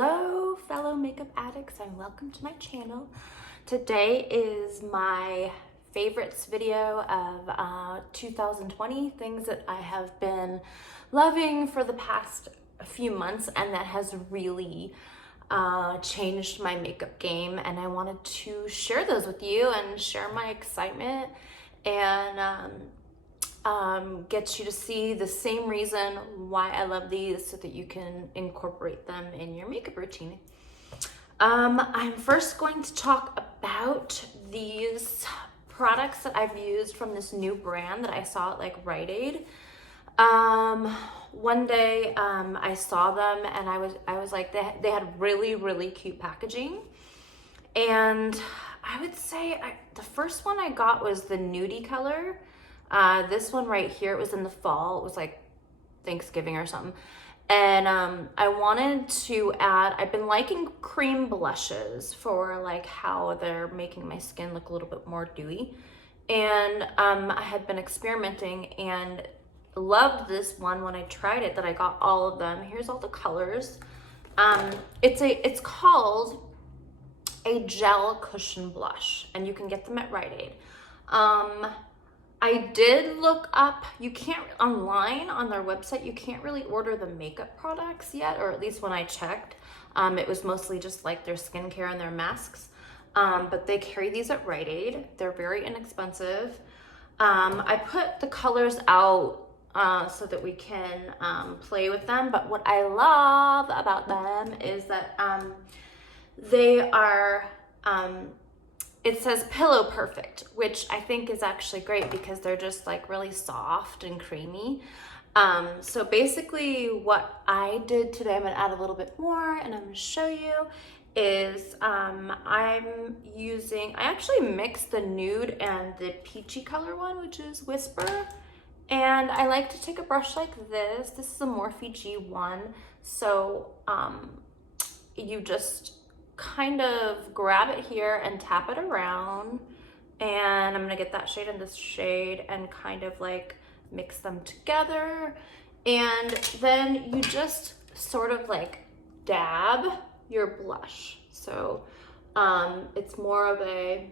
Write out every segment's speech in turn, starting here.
Hello fellow makeup addicts and welcome to my channel. Today is my favorites video of 2020, things that I have been loving for the past few months and that has really changed my makeup game, and I wanted to share those with you and share my excitement and get you to see the same reason why I love these so that you can incorporate them in your makeup routine. I'm first going to talk about these products that I've used from this new brand that I saw at like Rite Aid. One day I saw them and I was like, they had really cute packaging, and I would say the first one I got was the nudie color. This one right here, it was in the fall. It was like Thanksgiving or something. And I wanted to add, I've been liking cream blushes for like how they're making my skin look a little bit more dewy. And I had been experimenting and loved this one when I tried it, that I got all of them. Here's all the colors. It's called a gel cushion blush, and you can get them at Rite Aid. I did look up, you can't, online on their website, you can't really order the makeup products yet, or at least when I checked, it was mostly just like their skincare and their masks. But they carry these at Rite Aid. They're very inexpensive. I put the colors out so that we can play with them, but what I love about them is that they are, it says pillow perfect, which I think is actually great because they're just like really soft and creamy. So basically what I did today, I'm gonna add a little bit more and I'm gonna show you, is I actually mixed the nude and the peachy color one, which is Whisper. And I like to take a brush like this. This is a Morphe G1. So you just kind of grab it here and tap it around, and I'm gonna get that shade and this shade and kind of like mix them together, and then you just sort of like dab your blush. So it's more of a,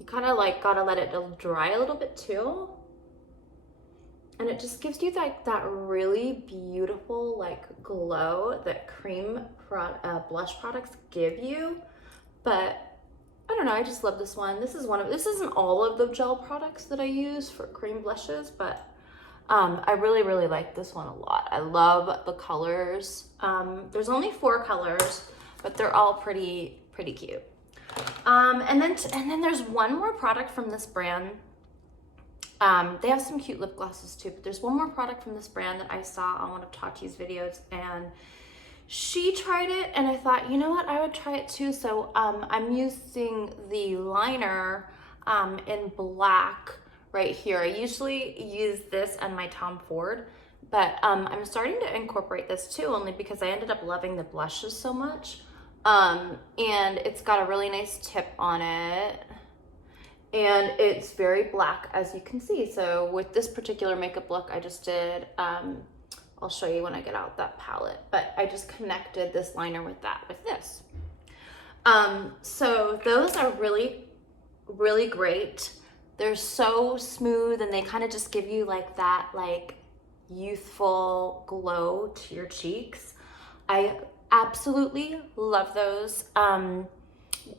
you kind of like gotta let it dry a little bit too, and it just gives you like that really beautiful like glow that cream blush products give you. But I don't know, I just love this one. This isn't all of the gel products that I use for cream blushes, but I really like this one a lot. I love the colors. There's only 4 colors, but they're all pretty cute. And then there's one more product from this brand. They have some cute lip glosses too, but there's one more product from this brand that I saw on one of Tati's videos, and she tried it and I thought, you know what, I would try it too. So I'm using the liner in black right here. I usually use this and my Tom Ford, but I'm starting to incorporate this too, only because I ended up loving the blushes so much. And it's got a really nice tip on it. And it's very black, as you can see. So with this particular makeup look, I just did, I'll show you when I get out that palette, but I just connected this liner with this. So those are really great. They're so smooth, and they kind of just give you like that like youthful glow to your cheeks. I absolutely love those.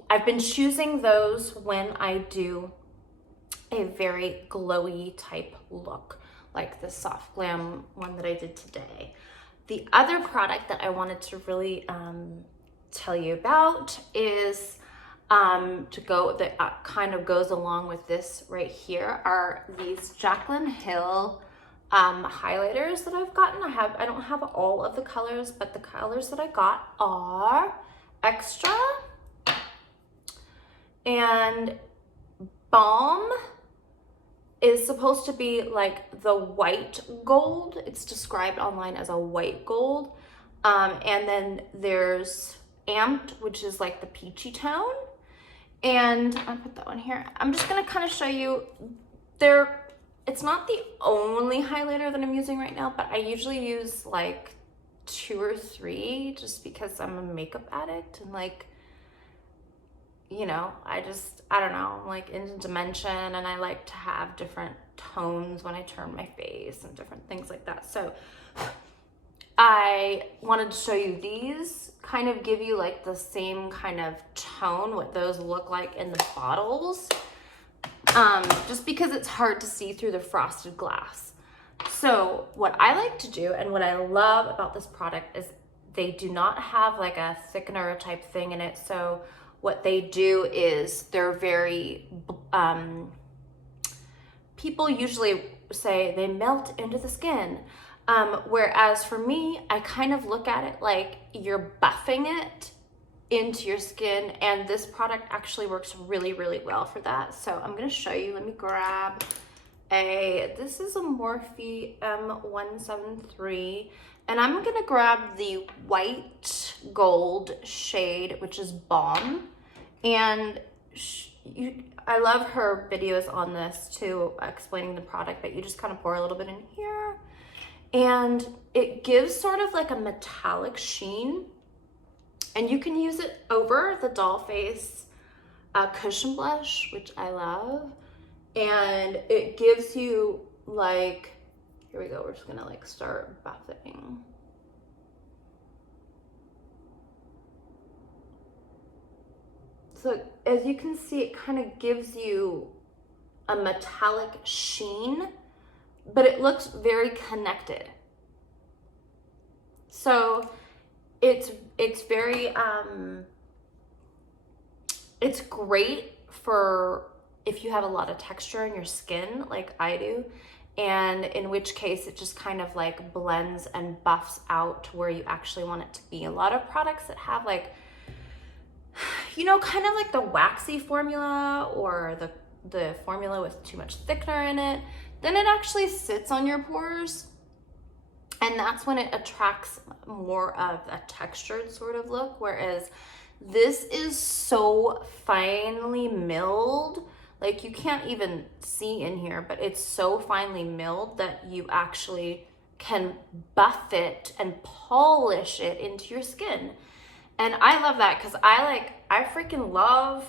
I've been choosing those when I do a very glowy type look, like the soft glam one that I did today. The other product that I wanted to really tell you about is that kind of goes along with this right here, are these Jaclyn Hill highlighters that I've gotten. I don't have all of the colors, but the colors that I got are Extra and Balm. Is supposed to be like the white gold. It's described online as a white gold. And then there's Amped, which is like the peachy tone. And I'll put that one here. I'm just gonna kind of show you, it's not the only highlighter that I'm using right now, but I usually use like 2 or 3 just because I'm a makeup addict and like, you know, I don't know, I'm like into dimension and I like to have different tones when I turn my face and different things like that. So I wanted to show you these, kind of give you like the same kind of tone, what those look like in the bottles, just because it's hard to see through the frosted glass. So what I like to do and what I love about this product is they do not have like a thickener type thing in it. So what they do is they're very, people usually say they melt into the skin. Whereas for me, I kind of look at it like you're buffing it into your skin, and this product actually works really, really well for that. So I'm gonna show you, let me grab this is a Morphe M173, and I'm gonna grab the white gold shade, which is Balm. And I love her videos on this too, explaining the product, but you just kind of pour a little bit in here. And it gives sort of like a metallic sheen. And you can use it over the doll face cushion blush, which I love. And it gives you like, here we go, we're just gonna like start buffing. So as you can see, it kind of gives you a metallic sheen, but it looks very connected. So it's very, it's great for if you have a lot of texture in your skin like I do, and in which case it just kind of like blends and buffs out to where you actually want it to be. A lot of products that have like, you know, kind of like the waxy formula or the formula with too much thickener in it, then it actually sits on your pores, and that's when it attracts more of a textured sort of look. Whereas this is so finely milled, like you can't even see in here, but it's so finely milled that you actually can buff it and polish it into your skin. And I love that because I freaking love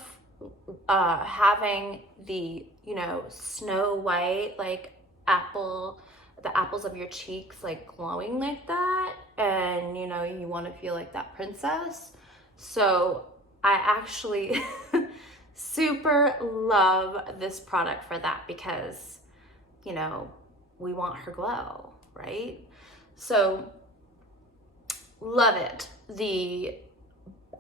having the, you know, snow white, like the apples of your cheeks like glowing like that. And, you know, you want to feel like that princess. So I actually super love this product for that because, you know, we want her glow, right? So love it. The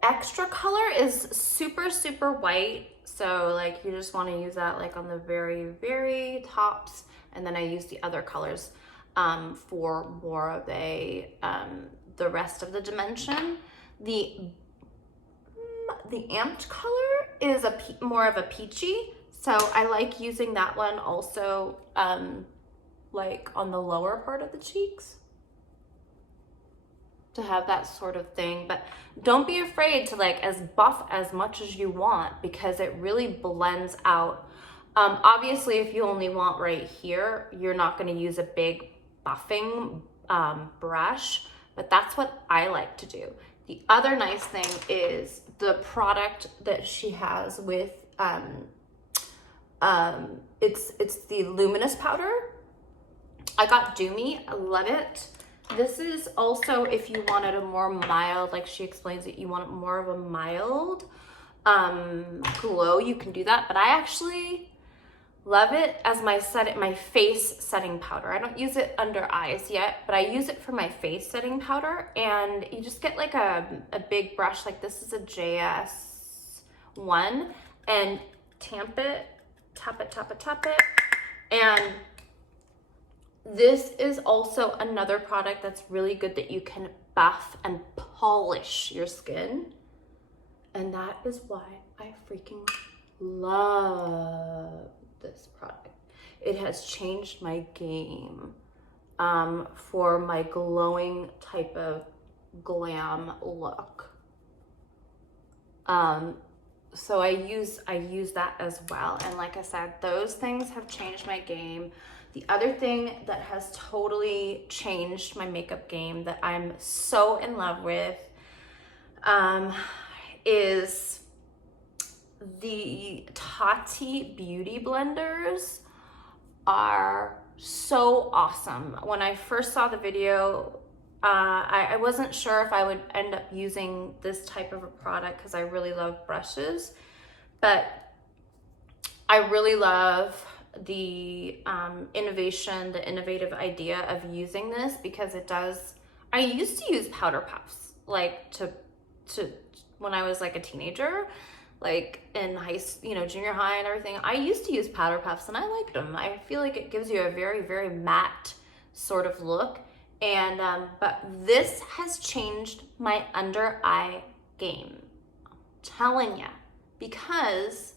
extra color is super, super white. So like you just want to use that like on the very, very tops. And then I use the other colors for more of a, the rest of the dimension. The amped color is more of a peachy. So I like using that one also like on the lower part of the cheeks, to have that sort of thing. But don't be afraid to like buff as much as you want because it really blends out. Obviously, if you only want right here, you're not going to use a big buffing brush, but that's what I like to do. The other nice thing is the product that she has with, it's the Luminous powder. I got Doomy, I love it. This is also if you wanted a more mild, like she explains it, you want more of a mild glow, you can do that. But I actually love it as my face setting powder. I don't use it under eyes yet, but I use it for my face setting powder. And you just get like a big brush, like this is a JS1, and tap it. And this is also another product that's really good that you can buff and polish your skin. And that is why I freaking love this product. It has changed my game for my glowing type of glam look. So I use that as well. And like I said, those things have changed my game. The other thing that has totally changed my makeup game that I'm so in love with is the TATI beauty blenders. Are so awesome. When I first saw the video, I wasn't sure if I would end up using this type of a product because I really love brushes, but I really love the innovation, the innovative idea of using this because it does. I used to use powder puffs like to when I was like a teenager, like in junior high and everything. I used to use powder puffs and I liked them. I feel like it gives you a very, very matte sort of look. And but this has changed my under eye game. I'm telling ya, because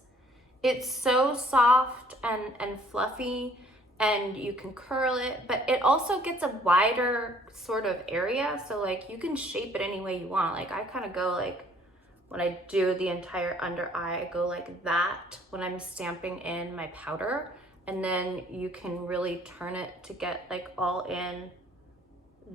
it's so soft and fluffy, and you can curl it, but it also gets a wider sort of area. So like you can shape it any way you want. Like I kind of go like, when I do the entire under eye, I go like that when I'm stamping in my powder. And then you can really turn it to get like all in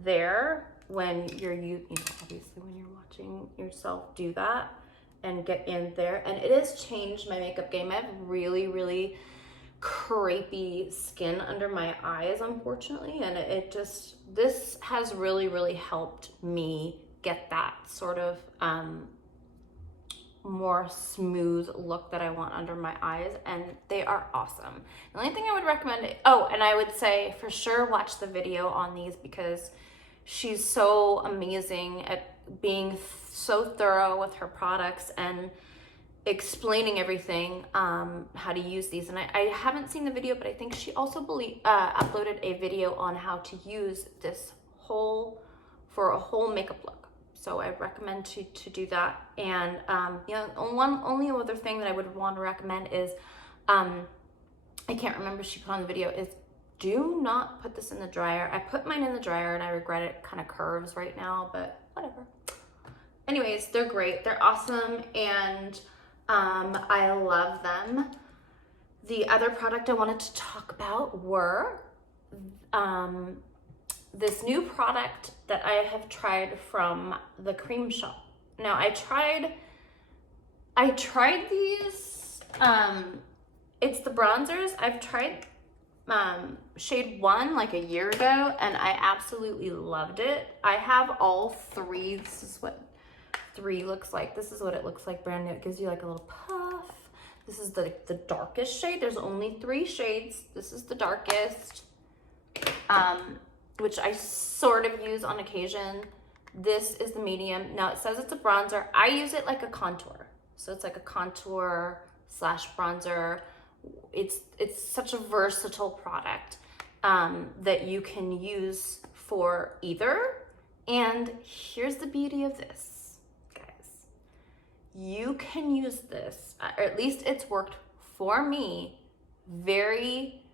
there when you're, obviously when you're watching yourself do that and get in there. And it has changed my makeup game. I have really, really crepey skin under my eyes, unfortunately. And this has really, really helped me get that sort of, more smooth look that I want under my eyes, and they are awesome. The only thing I would recommend, and I would say for sure watch the video on these because she's so amazing at being so thorough with her products and explaining everything, how to use these. And I haven't seen the video, but I think she also uploaded a video on how to use this for a whole makeup look. So I recommend to do that. And only other thing that I would want to recommend is, I can't remember if she put on the video, is do not put this in the dryer. I put mine in the dryer and I regret it. Kind of curves right now, but whatever. Anyways, they're great. They're awesome. And I love them. The other product I wanted to talk about were this new product that I have tried from the CRÈME shop. Now I tried these, it's the bronzers. I've tried shade 1 like a year ago and I absolutely loved it. I have all 3. This is what 3 looks like. This is what it looks like brand new. It gives you like a little puff. This is the darkest shade. There's only 3 shades. This is the darkest. Which I sort of use on occasion. This is the medium. Now it says it's a bronzer. I use it like a contour. So it's like a contour / bronzer. It's such a versatile product that you can use for either. And here's the beauty of this, guys. You can use this, or at least it's worked for me very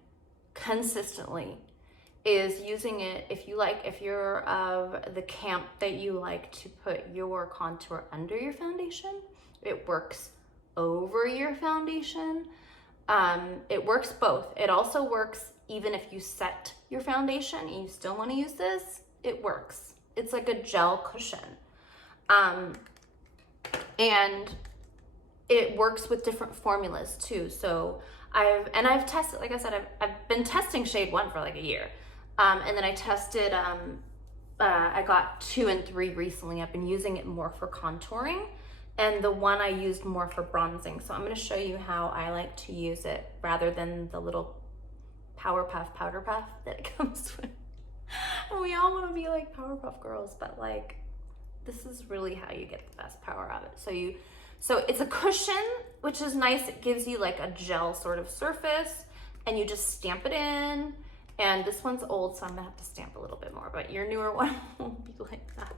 consistently, is using it if you're of the camp that you like to put your contour under your foundation. It works over your foundation. It works both. It also works even if you set your foundation and you still want to use this, it works. It's like a gel cushion. And it works with different formulas too. So I've tested, like I said, I've been testing shade 1 for like a year. And then I tested, I got 2 and 3 recently. I've been using it more for contouring, and the 1 I used more for bronzing. So I'm going to show you how I like to use it rather than the little powder puff that it comes with. And we all want to be like Powerpuff Girls, but like, this is really how you get the best power out of it. So it's a cushion, which is nice. It gives you like a gel sort of surface, and you just stamp it in. And this one's old, so I'm gonna have to stamp a little bit more, but your newer one won't be like that.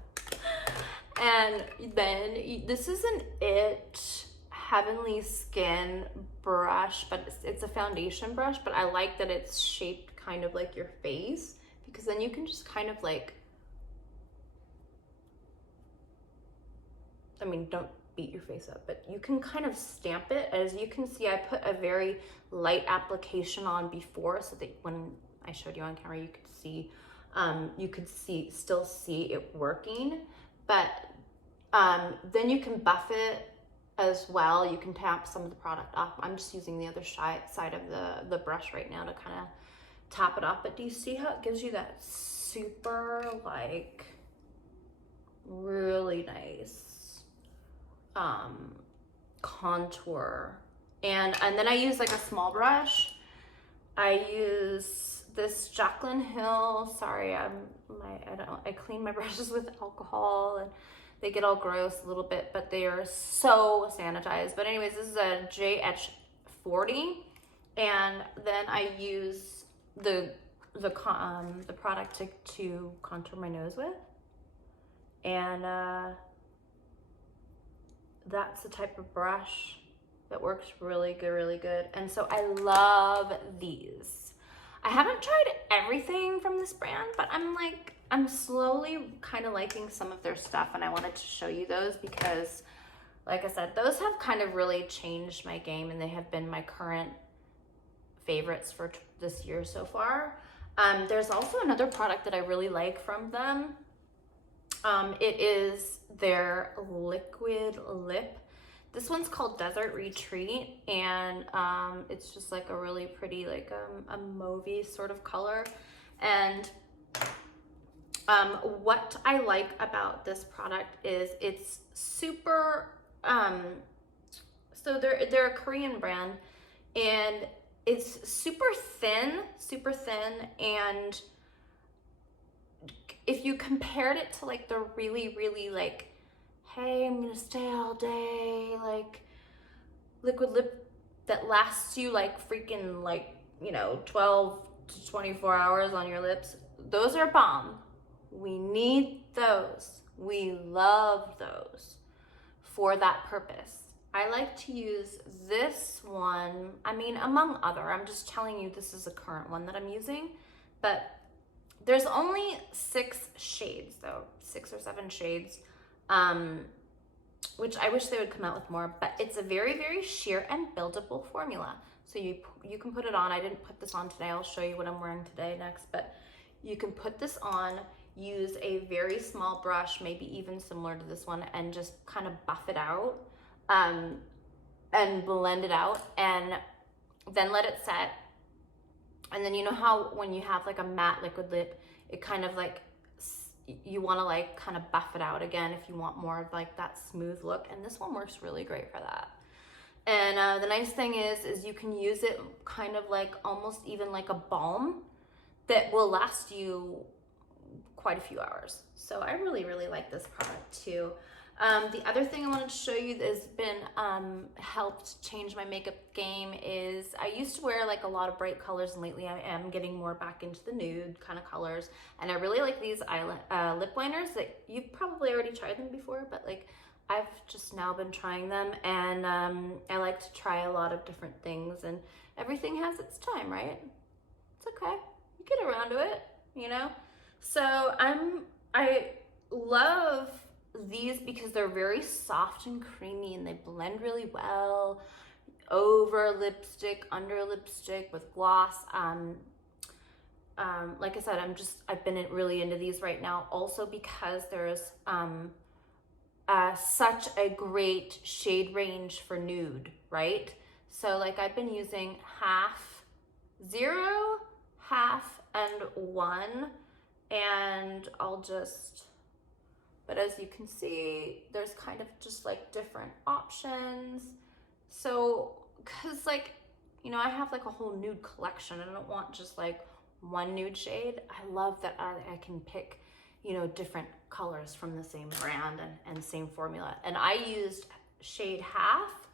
And then this is an It Heavenly Skin brush, but it's a foundation brush, but I like that it's shaped kind of like your face, because then you can just kind of like, I mean, don't beat your face up, but you can kind of stamp it. As you can see, I put a very light application on before so that when I showed you on camera, you could still see it working, but then you can buff it as well. You can tap some of the product off. I'm just using the other side of the brush right now to kind of tap it off. But do you see how it gives you that super like really nice contour? And then I use like a small brush. I use this Jaclyn Hill. Sorry, I clean my brushes with alcohol and they get all gross a little bit, but they are so sanitized. But anyways, this is a JH40, and then I use the product to contour my nose with, and that's the type of brush that works really good. And so I love these. I haven't tried everything from this brand, but I'm slowly kind of liking some of their stuff, and I wanted to show you those because, like I said, those have kind of really changed my game, and they have been my current favorites for this year so far. There's also another product that I really like from them. It is their liquid lip. This one's called Desert Retreat, and it's just like a really pretty, like a mauvey sort of color. And what I like about this product is it's super, so they're a Korean brand, and it's super thin, and if you compared it to like the really like, hey, I'm gonna stay all day, like liquid lip that lasts you like freaking like, 12 to 24 hours on your lips, those are bomb. We need those. We love those for that purpose. I like to use this one, among other, I'm just telling you this is a current one that I'm using, but there's only 6 shades though, 6 or 7 shades, which I wish they would come out with more, but it's a very sheer and buildable formula. So you can put it on. I didn't put this on today. I'll show you what I'm wearing today next, but you can put this on, use a very small brush, maybe even similar to this one, and just kind of buff it out, and blend it out, and then let it set. And then you know how when you have like a matte liquid lip, it kind of like, you want to like kind of buff it out again if you want more of like that smooth look, and this one works really great for that. And the nice thing is you can use it kind of like almost even like a balm that will last you quite a few hours. So I really like this product too. The other thing I wanted to show you that has been helped change my makeup game is I used to wear like a lot of bright colors, and lately I am getting more back into the nude kind of colors, and I really like these lip liners that you've probably already tried them before, but like I've just now been trying them, and I like to try a lot of different things, and everything has its time, right? It's okay, you get around to it, So I love these because they're very soft and creamy, and they blend really well over lipstick, under lipstick, with gloss. Like I said, I've been really into these right now, also because there's such a great shade range for nude, right? So like I've been using 0, 1/2, and 1, and but as you can see, there's kind of just like different options. So, cause like, I have like a whole nude collection, and I don't want just like one nude shade. I love that I can pick, different colors from the same brand and same formula. And I used shade 1/2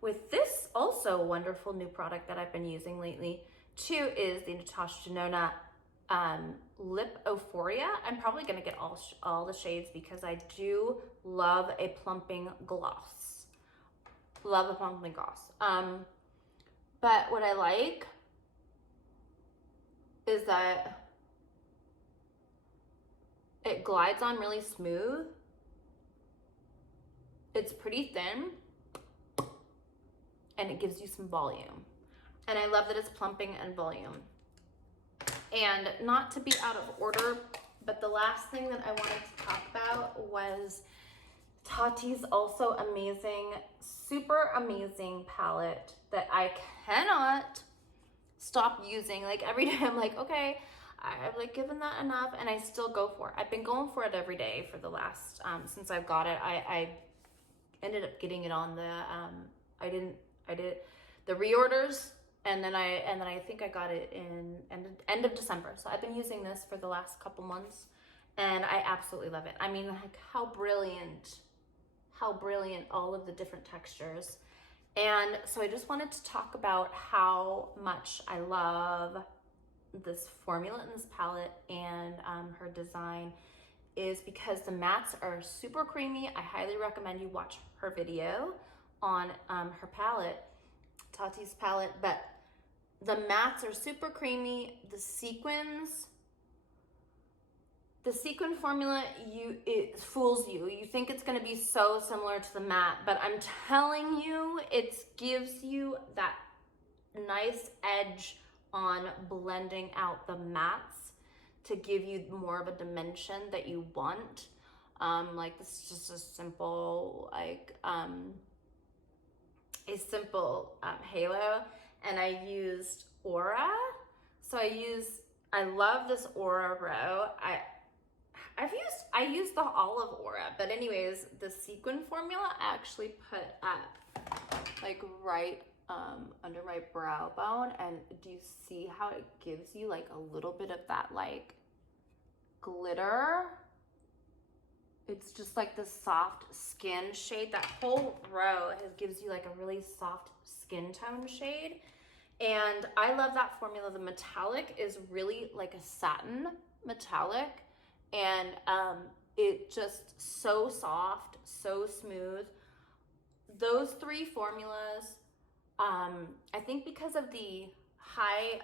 with this also wonderful new product that I've been using lately too, is the Natasha Denona Lip Euphoria. I'm probably gonna get all the shades because I do love a plumping gloss. Love a plumping gloss. But what I like is that it glides on really smooth. It's pretty thin, and it gives you some volume. And I love that it's plumping and volume. And not to be out of order, but the last thing that I wanted to talk about was TATI's also amazing, super amazing palette that I cannot stop using. Like every day I'm like, okay, I've like given that enough, and I still go for it. I've been going for it every day for the last, since I've got it. I ended up getting it on the, I did the reorders, and then I think I got it in end of December. So I've been using this for the last couple months, and I absolutely love it. I mean, like how brilliant all of the different textures. And so I just wanted to talk about how much I love this formula in this palette and her design is because the mattes are super creamy. I highly recommend you watch her video on her palette, TATI's palette, but the mattes are super creamy. The sequin formula, it fools you. You think it's gonna be so similar to the matte, but I'm telling you, it gives you that nice edge on blending out the mattes to give you more of a dimension that you want. Like this is just a simple, like halo, and I used Aura. So I love this Aura row. I used the olive Aura, but anyways, the sequin formula I actually put up like right under my brow bone, and do you see how it gives you like a little bit of that like glitter? It's just like the soft skin shade. That whole row gives you like a really soft skin tone shade, and I love that formula. The metallic is really like a satin metallic, and it just so soft, so smooth. Those three formulas, I think because of the high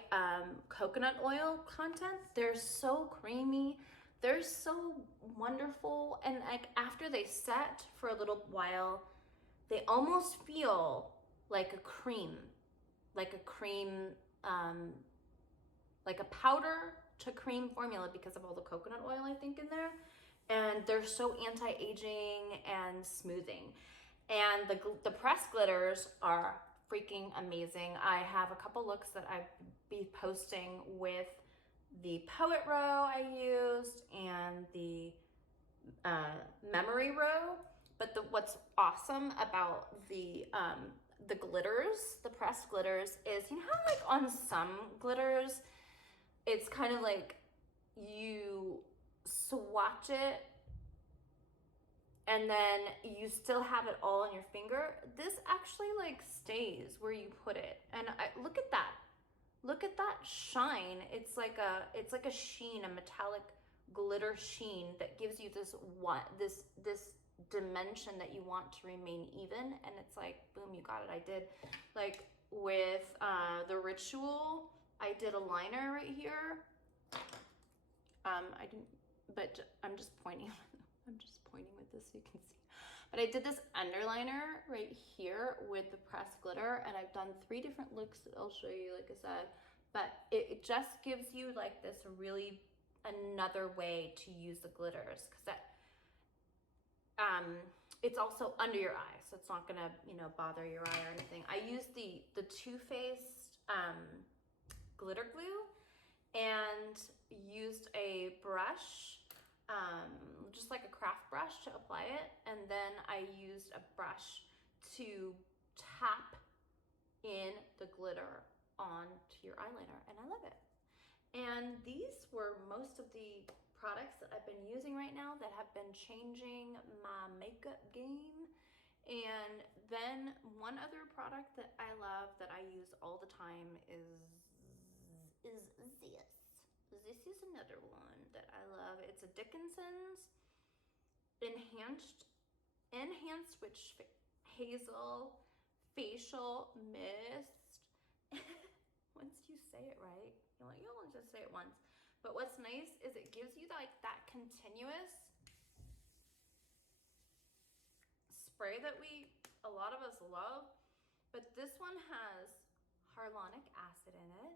coconut oil content, they're so creamy, they're so wonderful, and like after they set for a little while, they almost feel like a cream, like a cream, like a powder to cream formula because of all the coconut oil I think in there. And they're so anti-aging and smoothing. And the pressed glitters are freaking amazing. I have a couple looks that I'll be posting with the Poet row I used and the Memory row. But what's awesome about the glitters, the pressed glitters, is, you know how like on some glitters, it's kind of like you swatch it and then you still have it all on your finger. This actually like stays where you put it. And look at that shine. It's like a sheen, a metallic glitter sheen that gives you this dimension that you want to remain even. And it's like, boom, you got it. I did like with the Ritual, I did a liner right here. I didn't, but I'm just pointing with this so you can see. But I did this underliner right here with the pressed glitter, and I've done 3 different looks that I'll show you, like I said. But it just gives you like this really another way to use the glitters, because that it's also under your eye, so it's not gonna, you know, bother your eye or anything. I used the Too Faced glitter glue and used a brush, just like a craft brush to apply it, and then I used a brush to tap in the glitter onto your eyeliner, and I love it. And these were most of the products that I've been using right now that have been changing my makeup game. And then one other product that I love that I use all the time is this. This is another one that I love. It's a Dickinson's enhanced witch hazel facial mist. Once you say it right, you'll only just say it once. But what's nice is it gives you like that continuous spray that a lot of us love. But this one has hyaluronic acid in it,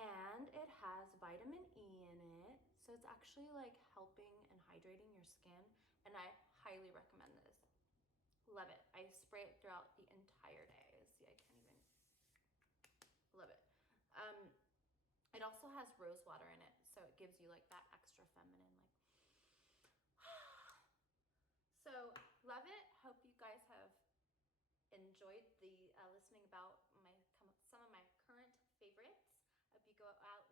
And it has vitamin E in it. So it's actually like helping and hydrating your skin. And I highly recommend this. Love it. I spray it throughout the entire day. See, I can't even, love it. It also has rosewater in it. So it gives you like that extra feminine, like, so love it. Hope you guys have enjoyed the listening about some of my current favorites. Hope you go out